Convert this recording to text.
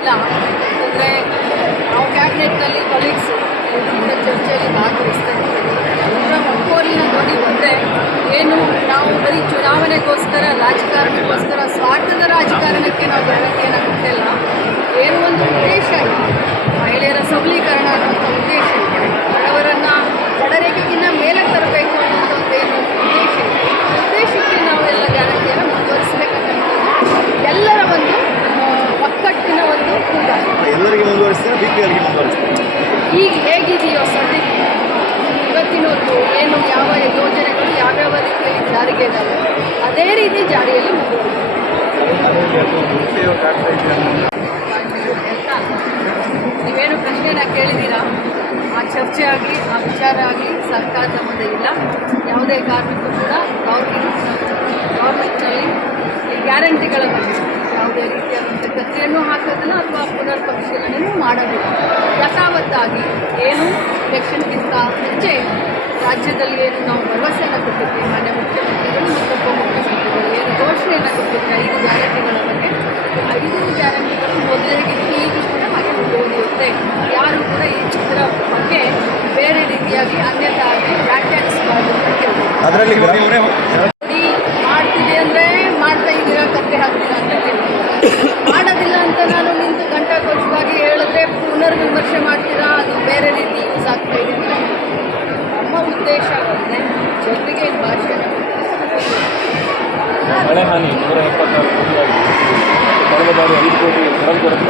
ಇಲ್ಲ. ಅಂದರೆ ನಾವು ಕ್ಯಾಬಿನೆಟ್ನಲ್ಲಿ ಕಲೀಗ್ಸು ಕೂಡ ಚರ್ಚೆಯಲ್ಲಿ ಭಾಗವಹಿಸ್ತಾ ಇರ್ತೀವಿ ಅವರ ಒಕ್ಕೋಲಿನ ಬಂದರೆ ಏನು ನಾವು ಬರೀ ಚುನಾವಣೆಗೋಸ್ಕರ ರಾಜಕಾರಣಕ್ಕೋಸ್ಕರ ಸ್ವಾರ್ಥದ ರಾಜಕಾರಣಕ್ಕೆ ನಾವು ಗ್ಯಾರಂಟಿಯನ್ನು ಕೊಟ್ಟಿಲ್ಲ ಏನು ಒಂದು ಈಗ ಹೇಗಿದೆಯೋ ಸದ್ಯಕ್ಕೆ ಇವತ್ತಿನವರೆಗೂ ಏನು ಯಾವ ಯೋಜನೆಗಳು ಯಾವ್ಯಾವ ರೀತಿಯಲ್ಲಿ ಜಾರಿಗೆ ಇದ್ದಾವೆ ಅದೇ ರೀತಿ ಜಾರಿಯಲ್ಲಿ ನೀವೇನು ಪ್ರಶ್ನೆನ ಕೇಳಿದ್ದೀರಾ? ಆ ಚರ್ಚೆ ಆಗಲಿ ಆ ವಿಚಾರ ಆಗಲಿ ಸರ್ಕಾರದ ಮುಂದೆ ಇಲ್ಲ. ಯಾವುದೇ ಕಾರಣಕ್ಕೂ ಕೂಡ ಗೌರ್ಮೆಂಟ್ ಗೌರ್ಮೆಂಟ್ನಲ್ಲಿ ಈ ಗ್ಯಾರಂಟಿಗಳ ಬಗ್ಗೆ ಯಾವುದೇ ರೀತಿಯಾದಂಥ ಹಾಕೋದನ್ನು ಅಥವಾ ಪುನರ್ ಪರಿಶೀಲನೆಯನ್ನು ಮಾಡೋದಿಲ್ಲ. ಯಥಾವತ್ತಾಗಿ ಏನು ಎಲೆಕ್ಷನ್ಗಿಂತ ಮುಂಚೆ ರಾಜ್ಯದಲ್ಲಿ ಏನು ನಾವು ಭರವಸೆಯನ್ನು ಕೊಟ್ಟಿದ್ವಿ ಮಾನ್ಯ ಮುಖ್ಯಮಂತ್ರಿಗಳು ಮತ್ತು ಉಪಮುಖ್ಯಮಂತ್ರಿಗಳು ಏನು ಘೋಷಣೆಯನ್ನು ಕೊಟ್ಟಿದ್ವಿ ಐದು ಗ್ಯಾರಂಟಿಗಳ ಬಗ್ಗೆ. ಐದು ಗ್ಯಾರಂಟಿಗಳು ಮೊದಲಿಗೆ ಈಗಲೂ ಕೂಡ ಹಾಗೆ ಮುಂದುವರಿಯುತ್ತೆ ಯಾರು ಕೂಡ ಈ ಚಿತ್ರ ಬಗ್ಗೆ ಬೇರೆ ರೀತಿಯಾಗಿ ಅನ್ಯತಾ ಆಗಿ ವ್ಯಾಖ್ಯಾನಿಸಬಾರ್ದು ಅದರಲ್ಲಿ ಹೇಳಿದ್ರೆ ಪುನರ್ ವಿಮರ್ಶೆ ಮಾಡ್ತೀರಾ? ಅದು ಬೇರೆ ರೀತಿ ಯೂಸ್ ಆಗ್ತಾ ಇದೆ ನಮ್ಮ ಉದ್ದೇಶ ಒಂದೇ ಜನರಿಗೆ ಭಾಷೆ ಮಳೆ ಹಾನಿ ನೂರ ಎಪ್ಪತ್ತಾರು ಕೋಟಿ ಆಗಿದೆ. ಕಳೆದ ಬಾರಿ ಐದು ಕೋಟಿ ಕಳೆದ ಕೊಡಕ್ಕೆ